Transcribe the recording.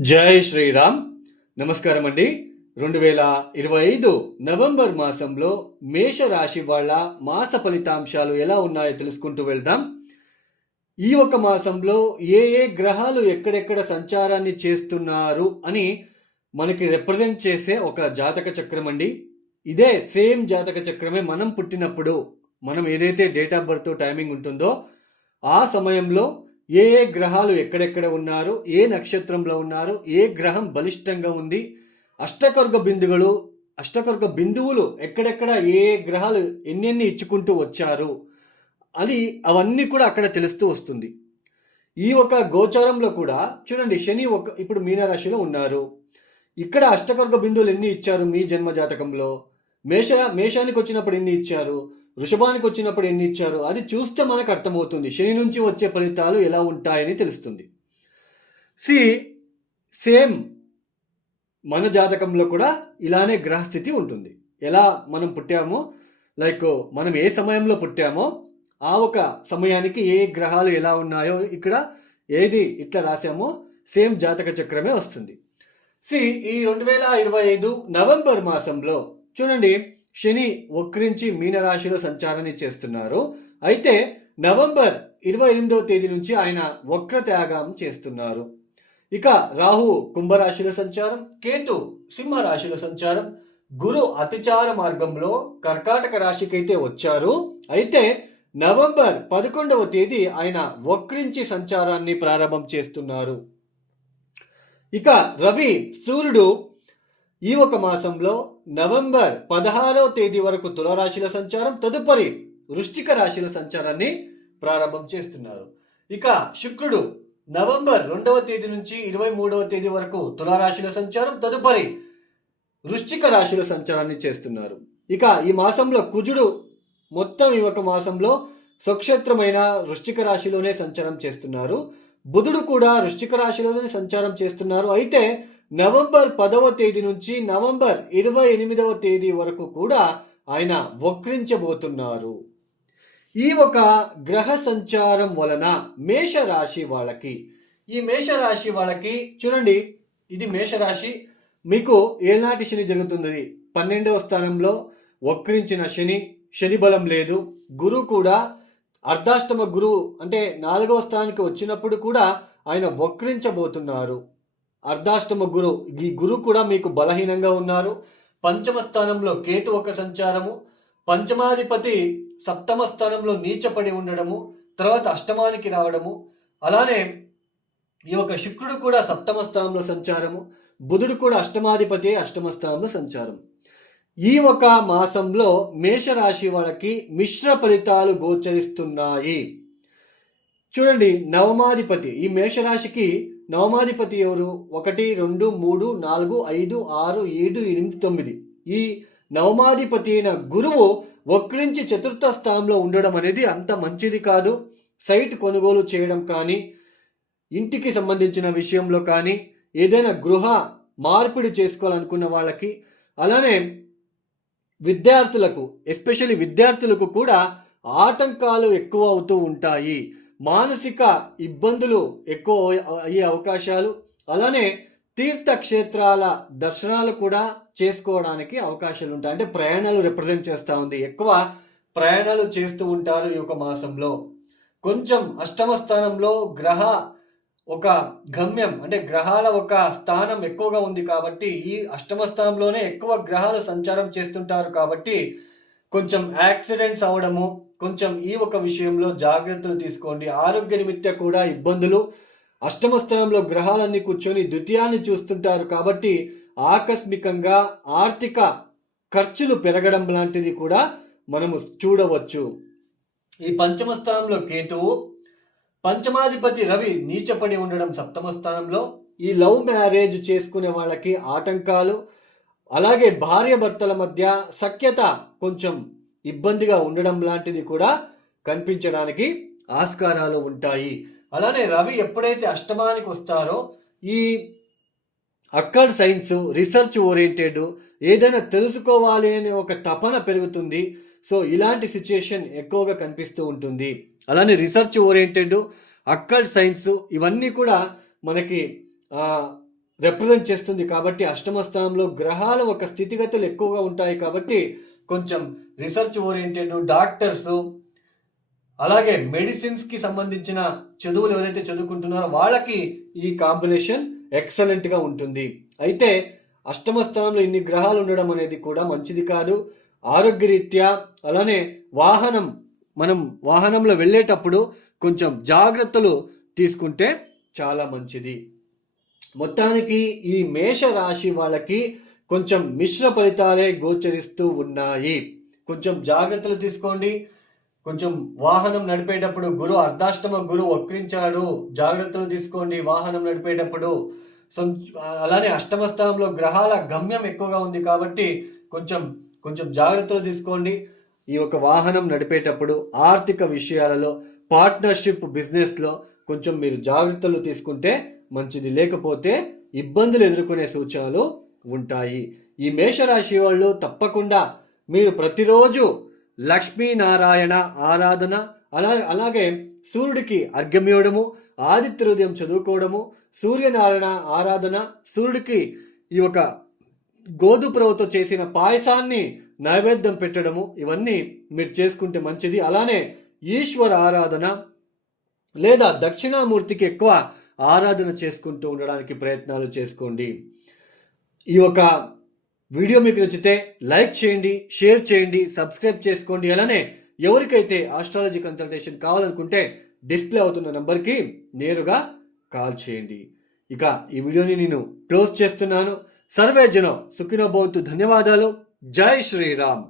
జై శ్రీరామ్. నమస్కారం అండి. రెండు వేల ఇరవై ఐదు నవంబర్ మాసంలో మేష రాశి వాళ్ళ మాస ఫలితాంశాలు ఎలా ఉన్నాయో తెలుసుకుంటూ వెళ్దాం. ఈ ఒక మాసంలో ఏ ఏ గ్రహాలు ఎక్కడెక్కడ సంచారాన్ని చేస్తున్నారు అని మనకి రిప్రజెంట్ చేసే ఒక జాతక చక్రం అండి. ఇదే సేమ్ జాతక చక్రమే మనం పుట్టినప్పుడు మనం ఏదైతే డేట్ ఆఫ్ బర్త్ టైమింగ్ ఉంటుందో ఆ సమయంలో ఏ ఏ గ్రహాలు ఎక్కడెక్కడ ఉన్నారు ఏ నక్షత్రంలో ఉన్నారు ఏ గ్రహం బలిష్టంగా ఉంది అష్టకర్గ బిందువులు అష్టకర్గ బిందువులు ఎక్కడెక్కడ ఏ గ్రహాలు ఎన్నెన్ని ఇచ్చుకుంటూ వచ్చారు అది అవన్నీ కూడా అక్కడ తెలుస్తూ వస్తుంది. ఈ ఒక గోచారంలో కూడా చూడండి శని ఒక ఇప్పుడు మీనరాశిలో ఉన్నారు. ఇక్కడ అష్టకర్గ బిందువులు ఎన్ని ఇచ్చారు మీ జన్మ జాతకంలో మేష మేషానికి వచ్చినప్పుడు ఎన్ని ఇచ్చారు? వృషభానికి వచ్చినప్పుడు ఎన్ని ఇచ్చారు అది చూస్తే మనకు అర్థమవుతుంది. శని నుంచి వచ్చే ఫలితాలు ఎలా ఉంటాయని తెలుస్తుంది. సి సేమ్ మన జాతకంలో కూడా ఇలానే గ్రహస్థితి ఉంటుంది. ఎలా మనం పుట్టామో లైక్ మనం ఏ సమయంలో పుట్టామో ఆ ఒక సమయానికి ఏ గ్రహాలు ఎలా ఉన్నాయో ఇక్కడ ఏది ఇట్లా రాసామో సేమ్ జాతక చక్రమే వస్తుంది. సి ఈ రెండు వేల ఇరవై ఐదు నవంబర్ మాసంలో చూడండి శని వక్రించి మీనరాశిలో సంచారాన్ని చేస్తున్నారు. అయితే నవంబర్ ఇరవై ఎనిమిదవ తేదీ నుంచి ఆయన వక్ర త్యాగం చేస్తున్నారు. ఇక రాహు కుంభరాశిలో సంచారం కేతు సింహ రాశిలో సంచారం గురు అతిచార మార్గంలో కర్కాటక రాశికైతే వచ్చారు. అయితే నవంబర్ పదకొండవ తేదీ ఆయన వక్రించి సంచారాన్ని ప్రారంభం చేస్తున్నారు. ఇక రవి సూర్యుడు ఈ ఒక మాసంలో నవంబర్ పదహారవ తేదీ వరకు తులరాశిల సంచారం తదుపరి వృష్టిక రాశిల సంచారాన్ని ప్రారంభం చేస్తున్నారు. ఇక శుక్రుడు నవంబర్ రెండవ తేదీ నుంచి ఇరవై మూడవ తేదీ వరకు తులారాశిల సంచారం తదుపరి వృశ్చిక రాశిల సంచారాన్ని చేస్తున్నారు. ఇక ఈ మాసంలో కుజుడు మొత్తం ఈ ఒక మాసంలో స్వక్షేత్రమైన వృశ్చిక రాశిలోనే సంచారం చేస్తున్నారు. బుధుడు కూడా వృశ్చిక రాశిలోనే సంచారం చేస్తున్నారు. అయితే నవంబర్ పదవ తేదీ నుంచి నవంబర్ ఇరవై ఎనిమిదవ తేదీ వరకు కూడా ఆయన వక్రించబోతున్నారు. ఈ ఒక గ్రహ సంచారం వలన మేషరాశి వాళ్ళకి ఈ మేషరాశి వాళ్ళకి చూడండి ఇది మేషరాశి మీకు ఏనాటి శని జరుగుతుంది పన్నెండవ స్థానంలో వక్రించిన శని శని బలం లేదు గురువు కూడా అర్ధాష్టమ గురువు అంటే నాలుగవ స్థానానికి వచ్చినప్పుడు కూడా ఆయన వక్రించబోతున్నారు. అర్ధాష్టమ గురు. ఈ గురు కూడా మీకు బలహీనంగా ఉన్నారు. పంచమ స్థానంలో కేతు ఒక సంచారము. పంచమాధిపతి సప్తమ స్థానంలో నీచపడి ఉండడము. తర్వాత అష్టమానికి రావడము. అలానే ఈ యొక్క శుక్రుడు కూడా సప్తమ స్థానంలో సంచారము. బుధుడు కూడా అష్టమాధిపతి అష్టమ స్థానంలో సంచారం. ఈ ఒక మాసంలో మేషరాశి వాళ్ళకి మిశ్ర ఫలితాలు గోచరిస్తున్నాయి. చూడండి నవమాధిపతి. ఈ మేషరాశికి నవమాధిపతి ఎవరు? ఒకటి రెండు మూడు నాలుగు ఐదు ఆరు ఏడు ఎనిమిది తొమ్మిది. ఈ నవమాధిపతి అయిన గురువు వక్రించి చతుర్థ స్థానంలో ఉండడం అనేది అంత మంచిది కాదు. సైట్ కొనుగోలు చేయడం కానీ ఇంటికి సంబంధించిన విషయంలో కానీ ఏదైనా గృహ మార్పిడి చేసుకోవాలనుకున్న వాళ్ళకి అలానే విద్యార్థులకు ఎస్పెషల్లీ విద్యార్థులకు కూడా ఆటంకాలు ఎక్కువ అవుతూ ఉంటాయి. మానసిక ఇబ్బందులు ఎక్కువ అయ్యే అవకాశాలు అలానే తీర్థక్షేత్రాల దర్శనాలు కూడా చేసుకోవడానికి అవకాశాలు ఉంటాయి. అంటే ప్రయాణాలు రిప్రజెంట్ చేస్తూ ఉంది. ఎక్కువ ప్రయాణాలు చేస్తూ ఉంటారు ఈ యొక్క మాసంలో. కొంచెం అష్టమ స్థానంలో గ్రహ ఒక గమ్యం అంటే గ్రహాల ఒక స్థానం ఎక్కువగా ఉంది కాబట్టి ఈ అష్టమ స్థానంలోనే ఎక్కువ గ్రహాలు సంచారం చేస్తుంటారు కాబట్టి కొంచెం యాక్సిడెంట్స్ అవడము కొంచెం ఈ ఒక విషయంలో జాగ్రత్తలు తీసుకోండి. ఆరోగ్య నిమిత్త కూడా ఇబ్బందులు. అష్టమ స్థానంలో గ్రహాలన్నీ కూర్చొని ద్వితీయాన్ని చూస్తుంటారు కాబట్టి ఆకస్మికంగా ఆర్థిక ఖర్చులు పెరగడం లాంటిది కూడా మనము చూడవచ్చు. ఈ పంచమ స్థానంలో కేతువు పంచమాధిపతి రవి నీచపడి ఉండడం సప్తమ స్థానంలో. ఈ లవ్ మ్యారేజ్ చేసుకునే వాళ్ళకి ఆటంకాలు. అలాగే భార్య భర్తల మధ్య సఖ్యత కొంచెం ఇబ్బందిగా ఉండడం లాంటిది కూడా కనిపించడానికి ఆస్కారాలు ఉంటాయి. అలానే రవి ఎప్పుడైతే అష్టమానికి వస్తారో ఈ అక్కడ్ సైన్స్ రీసెర్చ్ ఓరియంటెడ్ ఏదైనా తెలుసుకోవాలి అనే ఒక తపన పెరుగుతుంది. సో ఇలాంటి సిచ్యుయేషన్ ఎక్కువగా కనిపిస్తూ ఉంటుంది. అలానే రీసెర్చ్ ఓరియంటెడ్ అక్కడ్ సైన్స్ ఇవన్నీ కూడా మనకి రిప్రజెంట్ చేస్తుంది. కాబట్టి అష్టమ స్థానంలో గ్రహాల ఒక స్థితిగతులు ఎక్కువగా ఉంటాయి. కాబట్టి కొంచెం రీసెర్చ్ ఓరియంటెడ్ డాక్టర్స్ అలాగే మెడిసిన్స్కి సంబంధించిన చదువులు ఎవరైతే చదువుకుంటున్నారో వాళ్ళకి ఈ కాంబినేషన్ ఎక్సలెంట్గా ఉంటుంది. అయితే అష్టమ స్థానంలో ఇన్ని గ్రహాలు ఉండడం అనేది కూడా మంచిది కాదు. ఆరోగ్యరీత్యా అలానే వాహనం మనం వాహనంలో వెళ్ళేటప్పుడు కొంచెం జాగ్రత్తలు తీసుకుంటే చాలా మంచిది. మొత్తానికి ఈ మేష రాశి వాళ్ళకి కొంచెం మిశ్ర ఫలితాలే గోచరిస్తూ ఉన్నాయి. కొంచెం జాగ్రత్తలు తీసుకోండి. కొంచెం వాహనం నడిపేటప్పుడు గురు అర్ధాష్టమ గురు వక్రించాడు. జాగ్రత్తలు తీసుకోండి వాహనం నడిపేటప్పుడు. అలానే అష్టమ స్థానంలో గ్రహాల గమ్యం ఎక్కువగా ఉంది కాబట్టి కొంచెం కొంచెం జాగ్రత్తలు తీసుకోండి. ఈ యొక్క వాహనం నడిపేటప్పుడు ఆర్థిక విషయాలలో పార్ట్నర్షిప్ బిజినెస్లో కొంచెం మీరు జాగ్రత్తలు తీసుకుంటే మంచిది. లేకపోతే ఇబ్బందులు ఎదుర్కొనే సూచనలు ఉంటాయి. ఈ మేషరాశి వాళ్ళు తప్పకుండా మీరు ప్రతిరోజు లక్ష్మీనారాయణ ఆరాధన అలా అలాగే సూర్యుడికి అర్ఘ్యమివ్వడము ఆదిత్య హృదయం చదువుకోవడము సూర్యనారాయణ ఆరాధన సూర్యుడికి ఈ యొక్క గోధుప్రవతో చేసిన పాయసాన్ని నైవేద్యం పెట్టడము ఇవన్నీ మీరు చేసుకుంటే మంచిది. అలానే ఈశ్వర ఆరాధన లేదా దక్షిణామూర్తికి ఎక్కువ ఆరాధన చేసుకుంటూ ఉండడానికి ప్రయత్నాలు చేసుకోండి. ఈ యొక్క వీడియో మీకు నచ్చితే లైక్ చేయండి షేర్ చేయండి సబ్స్క్రైబ్ చేసుకోండి అలానే ఎవరికైతే ఆస్ట్రాలజీ కన్సల్టేషన్ కావాలనుకుంటే డిస్ప్లే అవుతున్న నంబర్కి నేరుగా కాల్ చేయండి. ఇక ఈ వీడియోని నేను క్లోజ్ చేస్తున్నాను. సర్వే జనం సుఖినో భవంతు. ధన్యవాదాలు. జై శ్రీరామ్.